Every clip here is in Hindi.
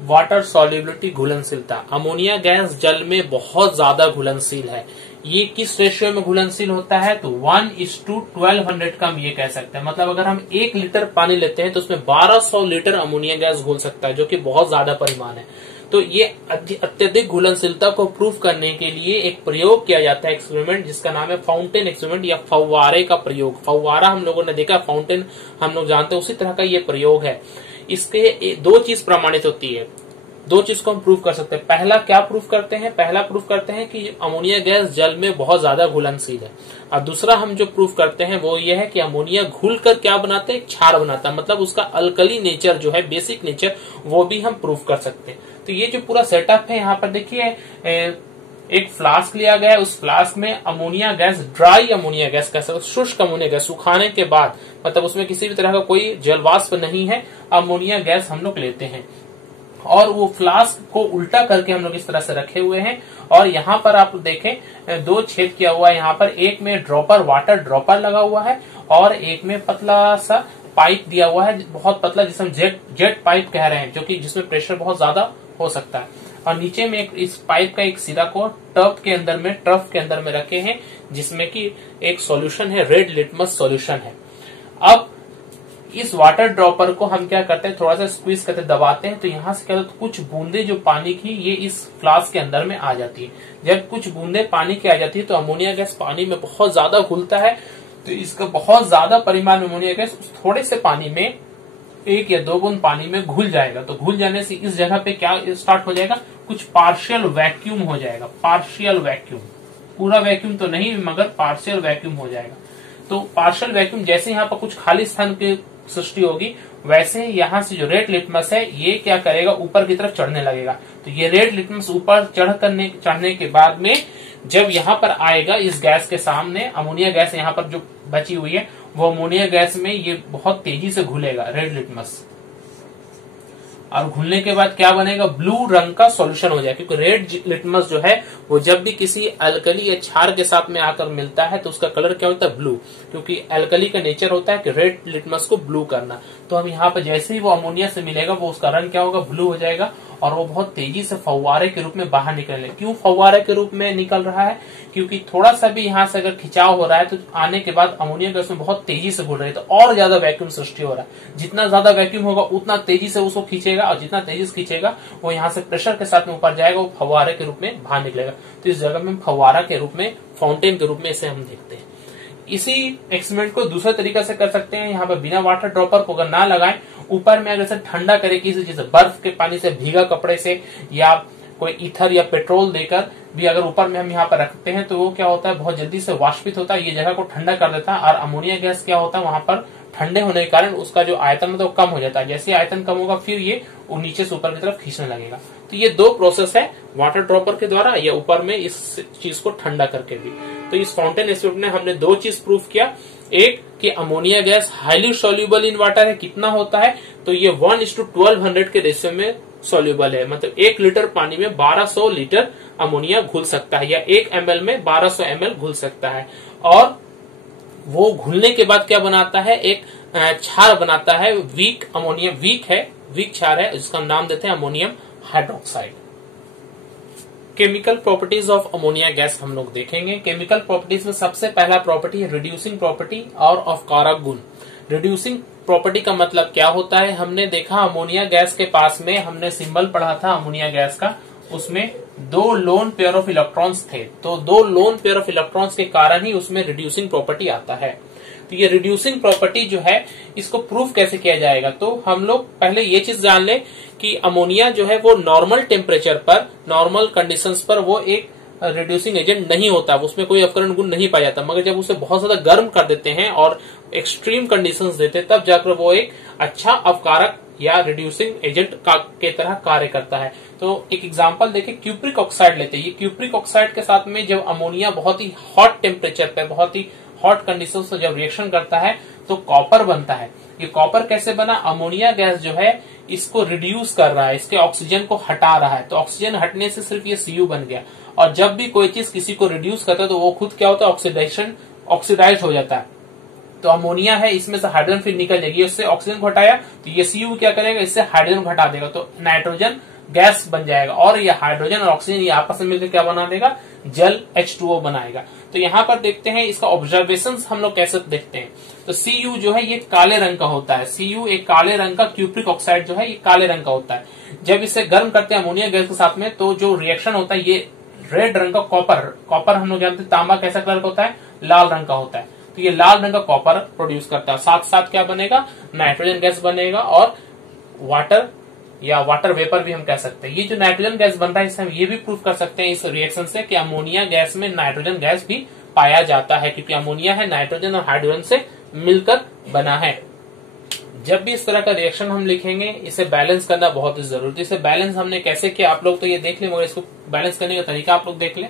वाटर सॉल्युबिलिटी, घुलनशीलता। अमोनिया गैस जल में बहुत ज्यादा घुलनशील है। ये किस रेशियो में घुलनशील होता है? तो 1:1200 का हम ये कह सकते हैं। मतलब अगर हम 1 लीटर पानी लेते हैं तो उसमें 1200 लीटर अमोनिया गैस घुल सकता है, जो कि बहुत ज्यादा परिमाण है। तो ये अत्यधिक घुलनशीलता को प्रूव करने के लिए एक प्रयोग किया जाता है, एक्सपेरिमेंट, जिसका नाम है फाउंटेन एक्सपेरिमेंट या फव्वारे का प्रयोग। फव्वारा हम लोगों ने देखा, फाउंटेन हम लोग जानते हैं, उसी तरह का ये प्रयोग है। इसके 2 चीज प्रमाणित होती है, 2 चीज को हम प्रूव कर सकते हैं। पहला क्या प्रूव करते हैं? पहला प्रूव करते हैं कि अमोनिया गैस जल में बहुत ज्यादा घुलनशील है। और दूसरा हम जो प्रूव करते हैं वो ये है कि अमोनिया घुल कर क्या बनाते हैं? क्षार बनाता है। मतलब उसका अल्कली नेचर जो है, बेसिक नेचर, वो भी हम प्रूव कर सकते हैं। तो ये जो पूरा सेटअप है, यहाँ पर देखिए एक फ्लास्क लिया गया है, उस फ्लास्क में ammonia gas, dry ammonia gas कह सकते, शुष्क अमोनिया गैस, सुखाने के बाद, मतलब उसमें किसी भी तरह का कोई जलवाष्प नहीं है, अमोनिया गैस हम लोग लेते हैं। और वो फ्लास्क को उल्टा करके हम लोग इस तरह से रखे हुए हैं। और यहाँ पर आप देखें 2 छेद किया हुआ है। यहाँ पर एक में ड्रॉपर, वाटर ड्रॉपर लगा हुआ है, और एक में पतला सा पाइप दिया हुआ है, बहुत पतला, जिसे हम जेट पाइप कह रहे हैं, जो कि जिसमें प्रेशर बहुत ज्यादा हो सकता है। और नीचे में इस पाइप का एक सिरा को ट्रफ के अंदर में रखे हैं, जिसमें कि एक सॉल्यूशन है, रेड लिटमस सॉल्यूशन है। अब इस वाटर ड्रॉपर को हम क्या करते हैं, थोड़ा सा स्क्वीज करते, दबाते हैं, तो यहाँ से क्या होता है, कुछ बूंदे जो पानी की ये इस फ्लास्क के अंदर में आ जाती है। जब कुछ बूंदे पानी की आ जाती है तो अमोनिया गैस पानी में बहुत ज्यादा घुलता है। तो इसका बहुत ज्यादा परिमाण अमोनिया गैस उस थोड़े से पानी में, 1 या 2 बूंद पानी में घुल जाएगा। तो घुल जाने से इस जगह पे क्या स्टार्ट हो जाएगा, कुछ पार्शियल वैक्यूम हो जाएगा। पार्शियल वैक्यूम, पूरा वैक्यूम तो नहीं, मगर पार्शियल वैक्यूम हो जाएगा। तो पार्शियल वैक्यूम, जैसे यहाँ पर कुछ खाली स्थान की सृष्टि होगी, वैसे यहाँ से जो रेड लिटमस है ये क्या करेगा, ऊपर की तरफ चढ़ने लगेगा। तो ये रेड लिटमस ऊपर चढ़ने के बाद में जब यहाँ पर आएगा, इस गैस के सामने अमोनिया गैस यहाँ पर जो बची हुई है, वो अमोनिया गैस में ये बहुत तेजी से घुलेगा, रेड लिटमस। और घुलने के बाद क्या बनेगा, ब्लू रंग का सॉल्यूशन हो जाएगा। क्योंकि रेड लिटमस जो है वो जब भी किसी अल्कली या क्षार के साथ में आकर मिलता है तो उसका कलर क्या होता है, ब्लू। क्योंकि अल्कली का नेचर होता है कि रेड लिटमस को ब्लू करना। तो हम यहाँ पर जैसे ही वो अमोनिया से मिलेगा, वो उसका रंग क्या होगा, ब्लू हो जाएगा, और वो बहुत तेजी से फव्वारे के रूप में बाहर निकलने। क्यों फव्वारे के रूप में निकल रहा है? क्योंकि थोड़ा सा भी यहाँ से अगर खिंचाव हो रहा है तो आने के बाद अमोनिया गैस में बहुत तेजी से घुल रही है, तो और ज्यादा वैक्यूम सृष्टि हो रहा है। जितना ज्यादा वैक्यूम होगा उतना तेजी से उसको खींचेगा, और जितना तेजी से खींचेगा वो यहाँ से प्रेशर के साथ में ऊपर जाएगा, वो फव्वारे के रूप में बाहर निकलेगा। तो इस जगह में फव्वारा के रूप में, फाउंटेन के रूप में इसे हम देखते हैं। इसी एक्सपेरिमेंट को दूसरे तरीके से कर सकते हैं। यहाँ पर बिना वाटर ड्रॉपर को अगर ना लगाएं, ऊपर में अगर से ठंडा करे किसी चीज से, बर्फ के पानी से, भीगा कपड़े से, या कोई ईथर या पेट्रोल देकर भी अगर ऊपर में हम यहाँ पर रखते हैं, तो वो क्या होता है, बहुत जल्दी से वाष्पित होता है, ये जगह को ठंडा कर देता है। और अमोनिया गैस क्या होता है, वहां पर ठंडे होने के कारण उसका जो आयतन है तो कम हो जाता है। जैसे आयतन कम होगा, फिर ये नीचे से ऊपर की तरफ खींचने लगेगा। तो ये 2 प्रोसेस है, वाटर ड्रॉपर के द्वारा या ऊपर में इस चीज को ठंडा करके भी। तो इस फाउंटेन एक्सपेरिमेंट में हमने 2 चीज प्रूव किया। एक कि ammonia gas highly soluble in water है। कितना होता है, तो ये 1:1200 के रेशियो में सोल्यूबल है। मतलब 1 लीटर पानी में 1200 लीटर अमोनिया घुल सकता है, या 1 ml में 1200 ml घुल सकता है। और वो घुलने के बाद क्या बनाता है, एक क्षार बनाता है, वीक अमोनियम, वीक क्षार है, जिसका नाम देते हैं ammonium hydroxide. Chemical properties of ammonia gas हम लोग देखेंगे। केमिकल प्रॉपर्टीज में सबसे पहला प्रॉपर्टी है रिड्यूसिंग प्रॉपर्टी और ऑफ कारक गुण। रिड्यूसिंग प्रॉपर्टी का मतलब क्या होता है, हमने देखा अमोनिया गैस के पास में हमने सिंबल पढ़ा था अमोनिया गैस का, उसमें 2 लोन पेयर ऑफ इलेक्ट्रॉन्स थे। तो 2 लोन पेयर ऑफ इलेक्ट्रॉन्स के कारण ही उसमें रिड्यूसिंग प्रॉपर्टी आता है। तो ये रिड्यूसिंग प्रॉपर्टी जो है, इसको प्रूफ कैसे किया जाएगा, तो हम लोग पहले ये चीज जान ले कि अमोनिया जो है वो नॉर्मल टेम्परेचर पर, नॉर्मल कंडीशंस पर वो एक रिड्यूसिंग एजेंट नहीं होता, उसमें कोई अपकरण गुण नहीं पाया जाता। मगर जब उसे बहुत ज्यादा गर्म कर देते हैं और एक्सट्रीम कंडीशंस देते हैं, तब जाकर वो एक अच्छा अपकारक या रिड्यूसिंग एजेंट के तरह कार्य करता है। तो एक एग्जांपल देखें, क्यूप्रिक ऑक्साइड लेते हैं। ये क्यूप्रिक ऑक्साइड के साथ में जब अमोनिया बहुत ही हॉट टेम्परेचर पे, बहुत ही हॉट कंडीशन से जब रिएक्शन करता है तो कॉपर बनता है। ये कॉपर कैसे बना, अमोनिया गैस जो है इसको रिड्यूस कर रहा है, इसके ऑक्सीजन को हटा रहा है, तो ऑक्सीजन हटने से सिर्फ ये Cu बन गया। और जब भी कोई चीज किसी को रिड्यूस करता है तो वो खुद क्या होता है, ऑक्सीडाइज हो जाता है। तो अमोनिया है, इसमें से हाइड्रोजन फिर निकल जाएगी, उससे ऑक्सीजन को हटाया तो ये Cu क्या करेगा, इससे हाइड्रोजन को हटा देगा, तो नाइट्रोजन गैस बन जाएगा और ये हाइड्रोजन और ऑक्सीजन ये आपस में मिलकर क्या बना देगा, जल H2O बनाएगा। तो यहाँ पर देखते हैं इसका ऑब्जर्वेशन हम लोग कैसे देखते हैं। तो Cu जो है ये काले रंग का होता है, Cu एक काले रंग का क्यूप्रिक ऑक्साइड जो है ये काले रंग का होता है। जब इसे गर्म करते हैं अमोनिया गैस के साथ में तो जो रिएक्शन होता है ये रेड रंग का कॉपर हम लोग जानते हैं, तांबा कैसा कलर का होता है, लाल रंग का होता है, तो ये लाल रंग का कॉपर प्रोड्यूस करता है। साथ साथ क्या बनेगा, नाइट्रोजन गैस बनेगा और वाटर या वाटर वेपर भी हम कह सकते हैं। ये जो नाइट्रोजन गैस बन रहा है इससे हम ये भी प्रूव कर सकते हैं इस रिएक्शन से कि अमोनिया गैस में नाइट्रोजन गैस भी पाया जाता है, क्योंकि अमोनिया है नाइट्रोजन और हाइड्रोजन से मिलकर बना है। जब भी इस तरह का रिएक्शन हम लिखेंगे इसे बैलेंस करना बहुत ही जरूरी है। इसे बैलेंस हमने कैसे किया आप लोग तो ये देख लें, मगर इसको बैलेंस करने का तरीका आप लोग देख लें।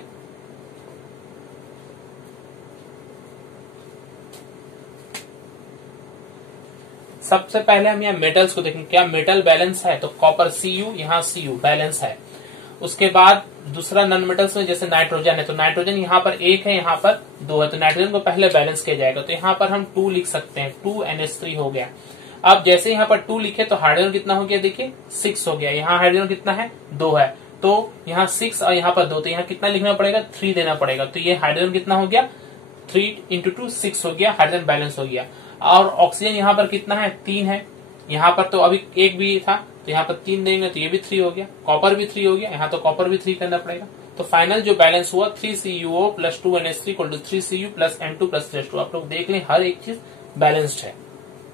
सबसे पहले हम यहाँ मेटल्स को देखेंगे, क्या मेटल बैलेंस है, तो कॉपर Cu, यहाँ Cu बैलेंस है। उसके बाद दूसरा नॉन मेटल्स में जैसे नाइट्रोजन है, तो नाइट्रोजन यहाँ पर 1 है, यहाँ पर 2 है, तो नाइट्रोजन को पहले बैलेंस किया जाएगा, तो यहाँ पर हम 2 लिख सकते हैं, 2NH3 हो गया। अब जैसे यहाँ पर 2 लिखे तो हाइड्रोजन कितना हो गया, देखिए 6 हो गया। यहाँ हाइड्रोजन कितना है, 2 है, तो यहाँ 6 और यहाँ पर 2, तो यहाँ कितना लिखना पड़ेगा, 3 देना पड़ेगा। तो ये हाइड्रोजन कितना हो गया, 3 × 2 6 हो गया, हाइड्रोजन बैलेंस हो गया। और ऑक्सीजन यहाँ पर कितना है, 3 है, यहाँ पर तो अभी 1 भी था, तो यहाँ पर 3 देंगे तो ये भी 3 हो गया, कॉपर भी 3 हो गया, यहाँ तो कॉपर भी 3 करना पड़ेगा। तो फाइनल जो बैलेंस हुआ 3CuO + 2NH3 = 3Cu + N2 + H2। आप लोग देख लें हर एक चीज बैलेंस्ड है।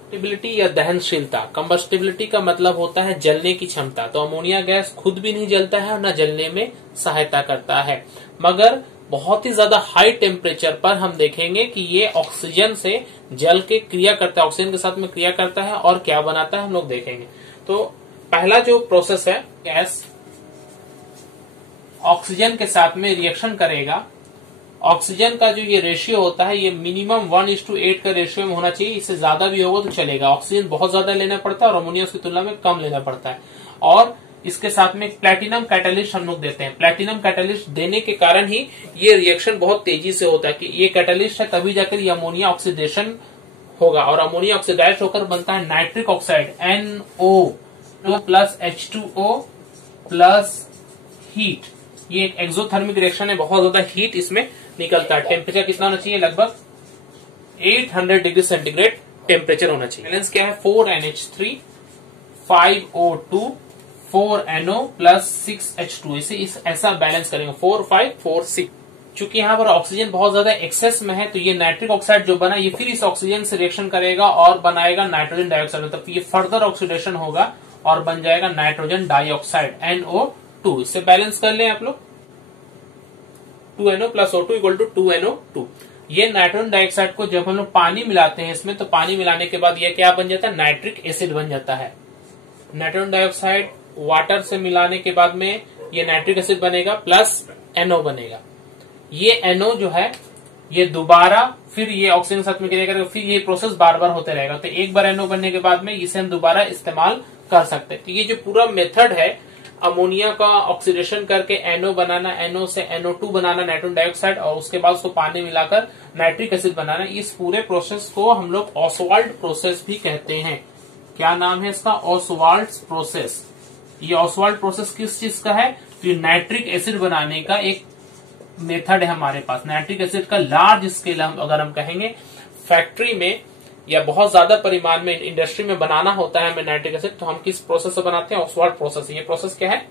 कंबस्टिबिलिटी या दहनशीलता, कंबस्टिबिलिटी का मतलब होता है जलने की क्षमता। तो अमोनिया गैस खुद भी नहीं जलता है और न जलने में सहायता करता है, मगर बहुत ही ज्यादा हाई टेम्परेचर पर हम देखेंगे कि ये ऑक्सीजन से जल के क्रिया करता है, ऑक्सीजन के साथ में क्रिया करता है और क्या बनाता है हम लोग देखेंगे। तो पहला जो प्रोसेस है, गैस ऑक्सीजन के साथ में रिएक्शन करेगा। ऑक्सीजन का जो ये रेशियो होता है ये मिनिमम 1:8 का रेशियो में होना चाहिए, इससे ज्यादा भी होगा तो चलेगा। ऑक्सीजन बहुत ज्यादा लेना पड़ता है और अमोनिया उसकी तुलना में कम लेना पड़ता है। और इसके साथ में प्लैटिनम कैटालिस्ट हम लोग देते हैं। प्लैटिनम कैटालिस्ट देने के कारण ही ये रिएक्शन बहुत तेजी से होता है कि ये कैटालिस्ट है, तभी जाकर ये अमोनिया ऑक्सीडेशन होगा और अमोनिया ऑक्सीडाइज होकर बनता है nitric oxide NO2 + H2O + heat. ये एक एक्सोथर्मिक रिएक्शन है, बहुत ज्यादा हीट इसमें निकलता है। टेम्परेचर कितना होना चाहिए, लगभग 800 डिग्री सेंटीग्रेड टेम्परेचर होना चाहिए। बैलेंस क्या है, 4NH3 5O2 4NO + 6H2। इसे ऐसा बैलेंस करेंगे 4 5 4 6। चूंकि यहाँ पर ऑक्सीजन बहुत ज्यादा एक्सेस में है तो ये नाइट्रिक ऑक्साइड जो बना ये फिर इस ऑक्सीजन से रिएक्शन करेगा और बनाएगा नाइट्रोजन डाइऑक्साइड, तो ये फर्दर ऑक्सीडेशन होगा और बन जाएगा नाइट्रोजन डाइऑक्साइड NO2। इससे बैलेंस कर लें आप लोग, 2NO + O2 = 2NO2। ये नाइट्रोजन डाइऑक्साइड को जब हम लोग पानी मिलाते हैं इसमें, तो पानी मिलाने के बाद ये क्या बन जाता है, नाइट्रिक एसिड बन जाता है। नाइट्रोजन डाइऑक्साइड वाटर से मिलाने के बाद में ये नाइट्रिक एसिड बनेगा प्लस NO बनेगा। ये NO जो है ये दोबारा फिर ये ऑक्सीजन के साथ में क्रिया करेगा, फिर ये प्रोसेस बार बार होते रहेगा। तो एक बार NO बनने के बाद में इसे हम दोबारा इस्तेमाल कर सकते हैं। तो ये जो पूरा मेथड है अमोनिया का ऑक्सीडेशन करके NO बनाना, NO से NO2 बनाना नाइट्रोजन डाइऑक्साइड और उसके बाद उसको पानी मिलाकर नाइट्रिक एसिड बनाना, इस पूरे प्रोसेस को हम लोग ऑसवाल्ड प्रोसेस भी कहते हैं। क्या नाम है इसका, ऑसवाल्ड प्रोसेस। ये ऑसवाल्ड प्रोसेस किस चीज का है, तो ये नाइट्रिक एसिड बनाने का एक मेथड है हमारे पास। नाइट्रिक एसिड का लार्ज स्केल अगर हम कहेंगे फैक्ट्री में या बहुत ज्यादा परिमाण में इंडस्ट्री में बनाना होता है हमें नाइट्रिक एसिड, तो हम किस प्रोसेस से बनाते हैं, ऑसवाल्ड प्रोसेस। ये प्रोसेस क्या है,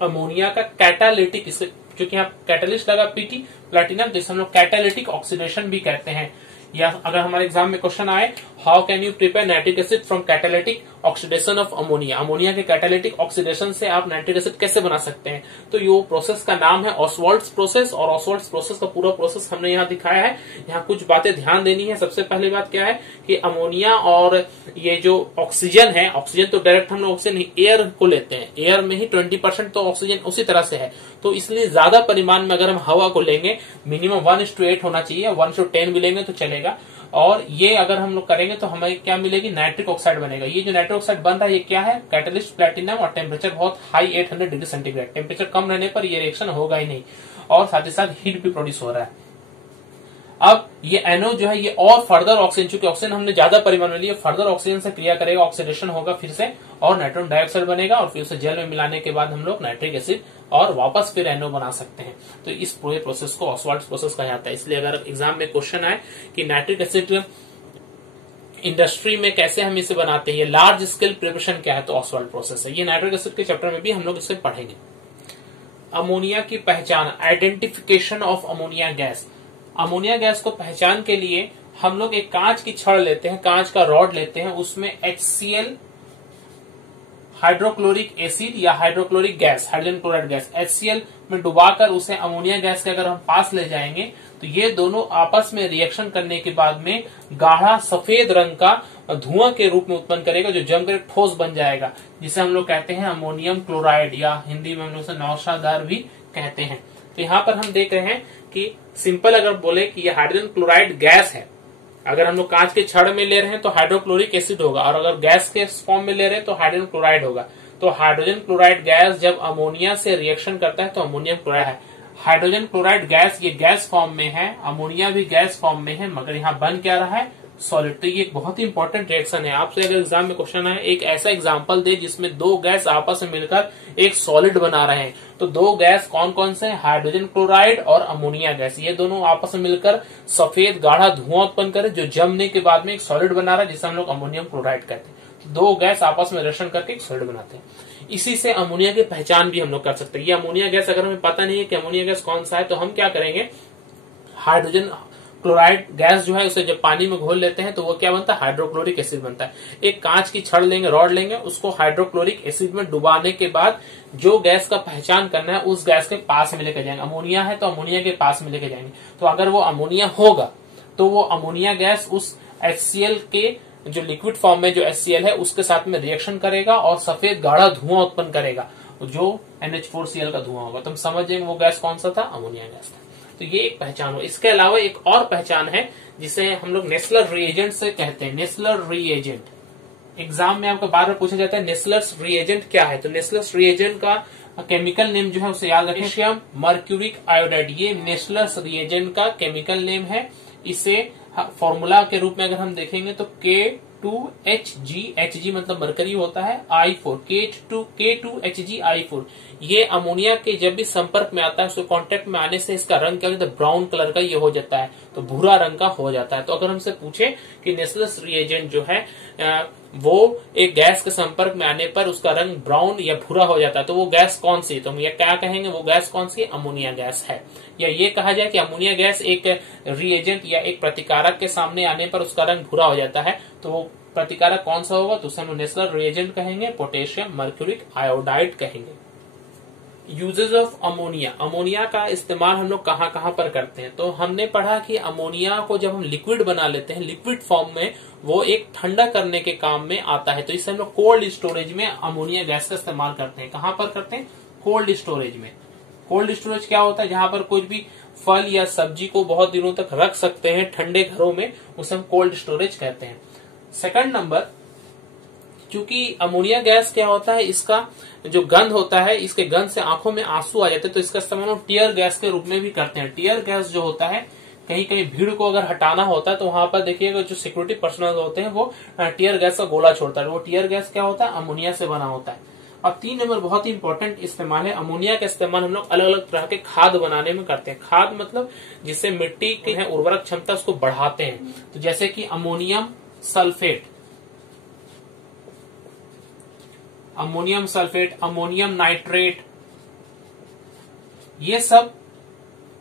अमोनिया का कैटालिटिक, क्योंकि यहाँ कैटालिस्ट लगा PT प्लैटिनम, तो इसे हम लोग कैटालिटिक ऑक्सीडेशन भी कहते हैं। या अगर हमारे एग्जाम में क्वेश्चन आए, how can you prepare nitric acid from catalytic oxidation of ammonia, ammonia के कैटालिटिक ऑक्सीडेशन से आप नाइट्रिक एसिड कैसे बना सकते हैं, तो ये प्रोसेस का नाम है ऑसवाल्ड्स प्रोसेस। और ऑसवाल्ड्स प्रोसेस का पूरा प्रोसेस हमने यहाँ दिखाया है। यहाँ कुछ बातें ध्यान देनी है। सबसे पहली बात क्या है कि अमोनिया और ये जो ऑक्सीजन है, ऑक्सीजन तो डायरेक्ट हम लोग ऑक्सीजन एयर को लेते हैं, एयर में ही 20% तो ऑक्सीजन उसी तरह से है, तो इसलिए ज्यादा परिमाण में अगर हम हवा को लेंगे मिनिमम 1:8 होना चाहिए, 1:10 भी लेंगे तो चलेगा। और ये अगर हम लोग करेंगे तो हमें क्या मिलेगी, नाइट्रिक ऑक्साइड बनेगा। ये जो नाइट्रिक ऑक्साइड बन रहा है ये क्या है, कैटालिस्ट प्लैटिनम, और टेम्परेचर बहुत हाई 800 डिग्री सेंटीग्रेड। टेम्परेचर कम रहने पर ये रिएक्शन होगा ही नहीं और साथ ही साथ हीट भी प्रोड्यूस हो रहा है। अब ये NO जो है ये और फर्दर ऑक्सीजन, चूंकि ऑक्सीजन हमने ज्यादा परिमाण में लिया, फर्दर ऑक्सीजन से क्रिया करेगा, ऑक्सीडेशन होगा फिर से और नाइट्रोजन डाइऑक्साइड बनेगा और फिर उसे जल में मिलाने के बाद हम लोग नाइट्रिक एसिड और वापस फिर NO बना सकते हैं। तो इस पूरे प्रोसेस को ऑसवाल्ट प्रोसेस कहा जाता है। इसलिए अगर एग्जाम में क्वेश्चन आए कि नाइट्रिक एसिड इंडस्ट्री में कैसे हम इसे बनाते हैं, लार्ज स्केल प्रिपरेशन क्या है, तो ऑसवाल्ट प्रोसेस है। ये नाइट्रिक एसिड के चैप्टर में भी हम लोग इसे पढ़ेंगे। अमोनिया की पहचान, identification of ammonia gas. Ammonia gas को पहचान के लिए हम लोग एक कांच की छड़ लेते हैं, कांच का रॉड लेते हैं, उसमें HCl हाइड्रोक्लोरिक एसिड या hydrochloric gas, hydrogen chloride gas, HCl में डुबाकर उसे अमोनिया गैस के अगर हम पास ले जाएंगे तो ये दोनों आपस में रिएक्शन करने के बाद में गाढ़ा सफेद रंग का धुआं के रूप में उत्पन्न करेगा, जो जमकर ठोस बन जाएगा, जिसे हम लोग कहते हैं अमोनियम क्लोराइड या हिंदी में हम लोग उसे नौशादार भी कहते हैं। तो यहाँ पर हम देख रहे हैं कि सिंपल अगर बोले कि ये हाइड्रोजन क्लोराइड गैस है, अगर हम लोग कांच के छड़ में ले रहे हैं तो हाइड्रोक्लोरिक एसिड होगा, और अगर गैस के फॉर्म में ले रहे हैं तो हाइड्रोजन क्लोराइड होगा। तो हाइड्रोजन क्लोराइड गैस जब अमोनिया से रिएक्शन करता है तो अमोनियम क्लोराइड है। हाइड्रोजन क्लोराइड गैस ये गैस फॉर्म में है, अमोनिया भी गैस फॉर्म में है, मगर यहाँ बन क्या रहा है, सॉलिड। तो ये एक बहुत ही इंपॉर्टेंट रिएक्शन है। आपसे अगर एग्जाम में क्वेश्चन है एक ऐसा एग्जांपल दे जिसमें दो गैस आपस में मिलकर एक सॉलिड बना रहे हैं, तो दो गैस कौन कौन से हैं, हाइड्रोजन क्लोराइड और अमोनिया गैस। ये दोनों आपस में मिलकर सफेद गाढ़ा धुआं उत्पन्न करे, जो जमने के बाद में एक सॉलिड बना रहा है, जिसे हम लोग अमोनियम क्लोराइड कहते हैं। तो दो गैस आपस में रिएक्शन करके एक सॉलिड बनाते हैं। इसी से अमोनिया की पहचान भी हम लोग कर सकते हैं। ये अमोनिया गैस अगर हमें पता नहीं है कि अमोनिया गैस कौन सा है, तो हम क्या करेंगे, हाइड्रोजन क्लोराइड गैस जो है उसे जब पानी में घोल लेते हैं तो वो क्या बनता है, हाइड्रोक्लोरिक एसिड बनता है। एक कांच की छड़ लेंगे, रॉड लेंगे, उसको हाइड्रोक्लोरिक एसिड में डुबाने के बाद जो गैस का पहचान करना है उस गैस के पास में लेकर जाएंगे। अमोनिया है तो अमोनिया के पास में लेकर जाएंगे, तो अगर वो अमोनिया होगा तो वो अमोनिया गैस उस HCl के जो लिक्विड फॉर्म में जो HCl है उसके साथ में रिएक्शन करेगा और सफेद गाढ़ा धुआं उत्पन्न करेगा, जो NH4Cl का धुआं होगा। तो हम समझ जाएंगे वो गैस कौन सा था, अमोनिया गैस था। तो ये एक पहचान हो। इसके अलावा एक और पहचान है जिसे हम लोग नेस्लर रिएजेंट से कहते हैं। नेस्लर रिएजेंट एग्जाम में आपको बार बार पूछा जाता है नेस्लर्स रिएजेंट क्या है, तो नेस्लर्स रिएजेंट का केमिकल नेम जो है उसे याद रखें, पोटेशियम मर्क्यूरिक आयोडाइड। ये नेस्लर्स रिएजेंट का केमिकल नेम है। इसे फॉर्मूला के रूप में अगर हम देखेंगे तो K2Hg, Hg मतलब मरकरी होता है, I4, K2HgI4। ये अमोनिया के जब भी संपर्क में आता है, उसके कांटेक्ट में आने से इसका रंग क्या होता है, ब्राउन कलर का ये हो जाता है, तो भूरा रंग का हो जाता है। तो अगर हमसे पूछे कि नेस्लर्स रिएजेंट जो है वो एक गैस के संपर्क में आने पर उसका रंग ब्राउन या भूरा हो जाता है, तो वो गैस कौन सी, तो हम ये क्या कहेंगे, वो गैस कौन सी, अमोनिया गैस है। या ये कहा जाए कि अमोनिया गैस एक रिएजेंट या एक प्रतिकारक के सामने आने पर उसका रंग भूरा हो जाता है, तो वो प्रतिकारक कौन सा होगा, तो उसे हम नेस्लर रिएजेंट कहेंगे, पोटेशियम मर्क्यूरिक आयोडाइड कहेंगे। यूजेस ऑफ अमोनिया, अमोनिया का इस्तेमाल हम लोग कहाँ कहाँ पर करते हैं, तो हमने पढ़ा कि अमोनिया को जब हम लिक्विड बना लेते हैं, लिक्विड फॉर्म में, वो एक ठंडा करने के काम में आता है। तो इससे हम लोग कोल्ड स्टोरेज में अमोनिया गैस का इस्तेमाल करते हैं। कहाँ पर करते हैं, कोल्ड स्टोरेज में। कोल्ड स्टोरेज क्या होता है, जहां पर कुछ भी फल या सब्जी को बहुत दिनों तक रख सकते हैं ठंडे घरों में, उसे हम कोल्ड स्टोरेज कहते हैं। सेकंड नंबर, क्योंकि अमोनिया गैस क्या होता है, इसका जो गंध होता है, इसके गंध से आंखों में आंसू आ जाते हैं, तो इसका इस्तेमाल हम टीयर गैस के रूप में भी करते हैं। टीयर गैस जो होता है, कहीं कहीं भीड़ को अगर हटाना होता है तो वहां पर देखिएगा जो सिक्योरिटी पर्सनल होते हैं वो टीयर गैस का गोला छोड़ता है। वो टीयर गैस क्या होता है, अमोनिया से बना होता है। और 3 नंबर बहुत ही इंपॉर्टेंट इस्तेमाल है, अमोनिया का इस्तेमाल हम लोग अलग अलग तरह के खाद बनाने में करते हैं। खाद मतलब जिससे मिट्टी की है उर्वरक क्षमता उसको बढ़ाते हैं, तो जैसे कि अमोनियम सल्फेट, अमोनियम नाइट्रेट, ये सब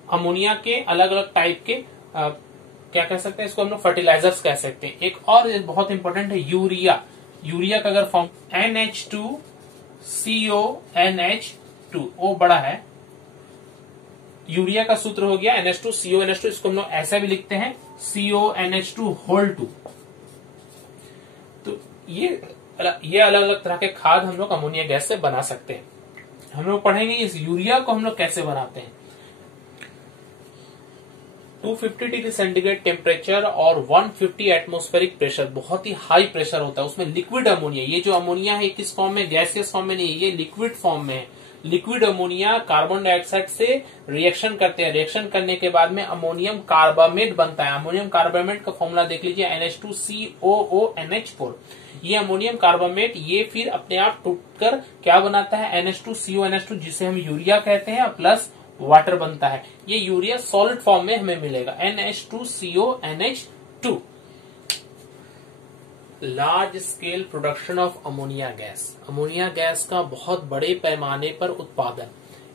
अमोनिया के अलग अलग टाइप के क्या कह सकते हैं, इसको हम लोग फर्टिलाइजर्स कह सकते हैं। एक और बहुत इंपॉर्टेंट है यूरिया। यूरिया का अगर फॉर्म NH2CONH2, O बड़ा है, यूरिया का सूत्र हो गया NH2CONH2, इसको हम लोग ऐसा भी लिखते हैं CONH2(2). तो ये अलग अलग तरह के खाद हम लोग अमोनिया गैस से बना सकते हैं। हम लोग पढ़ेंगे इस यूरिया को हम लोग कैसे बनाते हैं। 250 डिग्री सेंटीग्रेड टेम्परेचर और 150 एटमॉस्फेरिक प्रेशर, बहुत ही हाई प्रेशर होता है, उसमें लिक्विड अमोनिया, ये जो अमोनिया है किस फॉर्म में, गैसियस फॉर्म में नहीं, ये लिक्विड फॉर्म में है। लिक्विड अमोनिया कार्बन डाइऑक्साइड से रिएक्शन करते हैं। रिएक्शन करने के बाद में अमोनियम कार्बामेट बनता है। अमोनियम कार्बामेट का फॉर्मूला देख लीजिए, NH2COONH4। ये अमोनियम कार्बामेट ये फिर अपने आप टूटकर क्या बनाता है, NH2CONH2, जिसे हम यूरिया कहते हैं, प्लस वाटर बनता है। ये यूरिया सॉलिड फॉर्म में हमें मिलेगा, NH2CONH2। Large scale production of ammonia gas. Ammonia gas का बहुत बड़े पैमाने पर उत्पादन,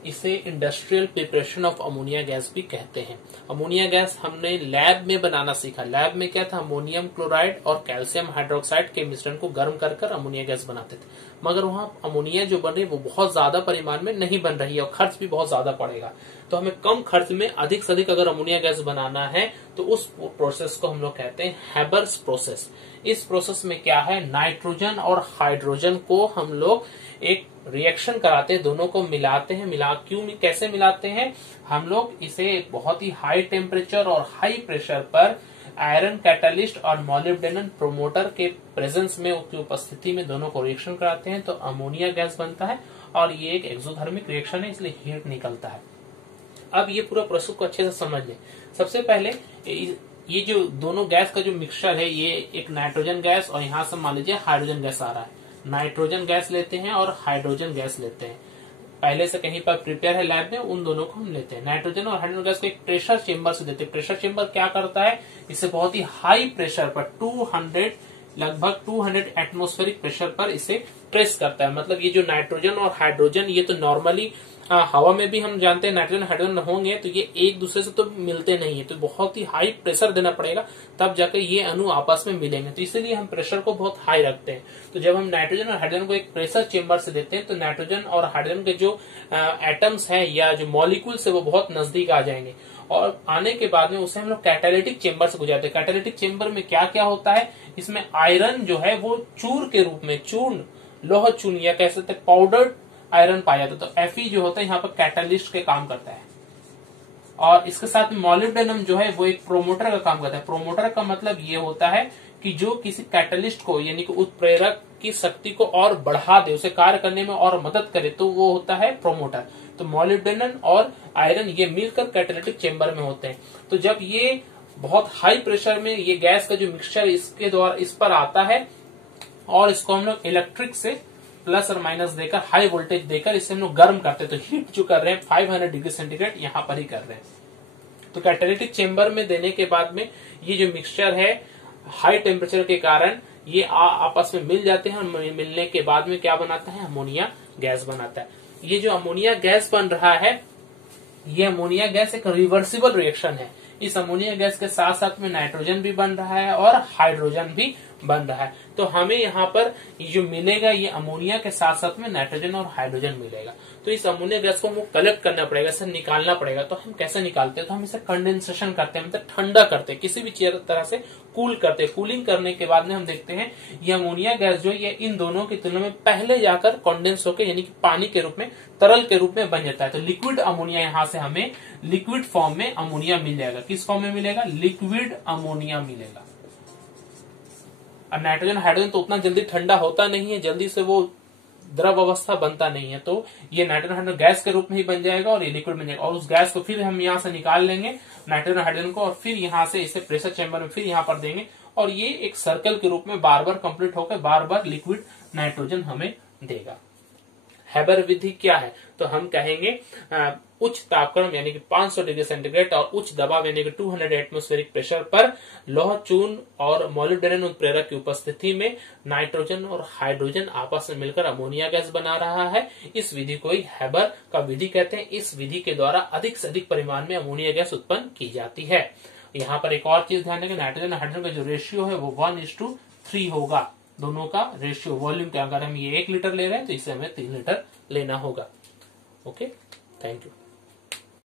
इसे industrial preparation of ammonia gas भी कहते हैं। अमोनिया गैस हमने लैब में बनाना सीखा। लैब में क्या था, अमोनियम क्लोराइड और कैल्शियम हाइड्रोक्साइड के मिश्रण को गर्म कर कर अमोनिया गैस बनाते थे। मगर वहां अमोनिया जो बन रही है वो बहुत ज्यादा परिमाण में नहीं बन रही है और खर्च भी बहुत ज्यादा पड़ेगा। तो हमें कम खर्च में अधिक से अधिक अगर अमोनिया गैस बनाना है तो उस प्रोसेस को हम लोग कहते हैं हैबर्स प्रोसेस। इस प्रोसेस में क्या है, नाइट्रोजन और हाइड्रोजन को हम लोग एक रिएक्शन कराते हैं, दोनों को मिलाते हैं। कैसे मिलाते हैं, हम लोग इसे बहुत ही हाई टेम्परेचर और हाई प्रेशर पर आयरन कैटलिस्ट और मॉलिब्डेनम प्रोमोटर के प्रेजेंस में, उसकी उपस्थिति में दोनों को रिएक्शन कराते हैं तो अमोनिया गैस बनता है। और ये एक एक्सोथर्मिक रिएक्शन है, इसलिए हीट निकलता है। अब ये पूरा प्रोसेस को अच्छे से समझ लें। सबसे पहले ये जो दोनों गैस का जो मिक्सचर है, ये एक नाइट्रोजन गैस और यहाँ से मान लीजिए हाइड्रोजन गैस आ रहा है। नाइट्रोजन गैस लेते हैं और हाइड्रोजन गैस लेते हैं, पहले से कहीं पर प्रिपेयर है लैब में, उन दोनों को हम लेते हैं। नाइट्रोजन और हाइड्रोजन गैस को एक प्रेशर चेंबर से देते हैं। प्रेशर चेंबर क्या करता है, इसे बहुत ही हाई प्रेशर पर लगभग 200 एटमोस्फेरिक प्रेशर पर इसे प्रेस करता है। मतलब ये जो नाइट्रोजन और हाइड्रोजन, ये तो नॉर्मली हवा में भी हम जानते हैं नाइट्रोजन हाइड्रोजन होंगे तो ये एक दूसरे से तो मिलते नहीं है, तो बहुत ही हाई प्रेशर देना पड़ेगा तब जाकर ये अणु आपस में मिलेंगे। तो इसलिए हम प्रेशर को बहुत हाई रखते हैं। तो जब हम नाइट्रोजन और हाइड्रोजन को एक प्रेशर चेंबर से देते हैं तो नाइट्रोजन और हाइड्रोजन के जो एटम्स हैं या जो मॉलिक्यूल्स है वो बहुत नजदीक आ जाएंगे। और आने के बाद में उसे हम लोग कैटालिटिक चेंबर से गुजरते हैं। कैटालिटिक चेंबर में क्या क्या होता है, इसमें आयरन जो है वो चूर के रूप में, चूर्ण, लौह चूर्ण या कह सकते पाउडर्ड आयरन पाया जाता है। तो Fe जो होता है यहाँ पर कैटालिस्ट के काम करता है। और इसके साथ मॉलिब्डेनम जो है वो एक प्रोमोटर का काम करता है। प्रोमोटर का मतलब ये होता है कि जो किसी कैटलिस्ट को यानी कि उत्प्रेरक की शक्ति को और बढ़ा दे, उसे कार्य करने में और मदद करे, तो वो होता है प्रोमोटर। तो मॉलिब्डेनम और आयरन ये मिलकर कैटालिटिक चेंबर में होते हैं। तो जब ये बहुत हाई प्रेशर में ये गैस का जो मिक्सचर इसके द्वारा इस पर आता है और इसको हम लोग इलेक्ट्रिक से प्लस और माइनस देकर, हाई वोल्टेज देकर इसे हम लोग गर्म करते हैं। तो हीट जो कर रहे हैं 500 डिग्री सेंटीग्रेड यहाँ पर ही कर रहे हैं। तो कैटालिटिक चेंबर में देने के बाद में ये जो मिक्सचर है हाई टेम्परेचर के कारण ये आपस में मिल जाते हैं और मिलने के बाद में क्या बनाता है, अमोनिया गैस बनाता है। ये जो अमोनिया गैस बन रहा है, ये अमोनिया गैस एक रिवर्सिबल रिएक्शन है। इस अमोनिया गैस के साथ साथ में नाइट्रोजन भी बन रहा है और हाइड्रोजन भी बन रहा है। तो हमें यहाँ पर ये जो मिलेगा ये अमोनिया के साथ साथ में नाइट्रोजन और हाइड्रोजन मिलेगा। तो इस अमोनिया गैस को हमको कलेक्ट करना पड़ेगा, इसे निकालना पड़ेगा। तो हम कैसे निकालते हैं, तो हम इसे कंडेंसेशन करते हैं, मतलब ठंडा करते हैं, किसी भी तरह से कूल करते हैं। कूलिंग करने के बाद में हम देखते हैं ये अमोनिया गैस जो ये इन दोनों की तुलना में पहले जाकर कॉन्डेंस होकर यानी कि पानी के रूप में, तरल के रूप में बन जाता है। तो लिक्विड अमोनिया यहाँ से हमें लिक्विड फॉर्म में अमोनिया मिल जाएगा। किस फॉर्म में मिलेगा, लिक्विड अमोनिया मिलेगा। और नाइट्रोजन हाइड्रोजन तो उतना जल्दी ठंडा होता नहीं है, जल्दी से वो द्रव अवस्था बनता नहीं है, तो ये नाइट्रोजन हाइड्रोजन गैस के रूप में ही बन जाएगा और ये लिक्विड बन जाएगा। और उस गैस को फिर हम यहाँ से निकाल लेंगे नाइट्रोजन हाइड्रोजन को और फिर यहाँ से इसे प्रेशर चेंबर में फिर यहाँ पर देंगे और ये एक सर्कल के रूप में बार बार कंप्लीट होकर बार बार लिक्विड नाइट्रोजन हमें देगा। हैबर विधि क्या है, तो हम कहेंगे उच्च तापक्रम यानी कि 500 डिग्री सेंटीग्रेड और उच्च दबाव यानी कि 200 एटमॉस्फेरिक प्रेशर पर लौह चूर्ण और मॉलिब्डेनम उत्प्रेरक की उपस्थिति में नाइट्रोजन और हाइड्रोजन आपस में मिलकर अमोनिया गैस बना रहा है। इस विधि को ही हैबर का विधि कहते हैं। इस विधि के द्वारा अधिक से अधिक परिमाण में अमोनिया गैस उत्पन्न की जाती है। यहाँ पर एक और चीज ध्यान देंगे, नाइट्रोजन और हाइड्रोजन का जो रेशियो है वो 1:3 होगा। दोनों का रेशियो वॉल्यूम के, अगर हम ये 1 लीटर ले रहे हैं तो इसे हमें 3 लीटर लेना होगा। Okay, thank you.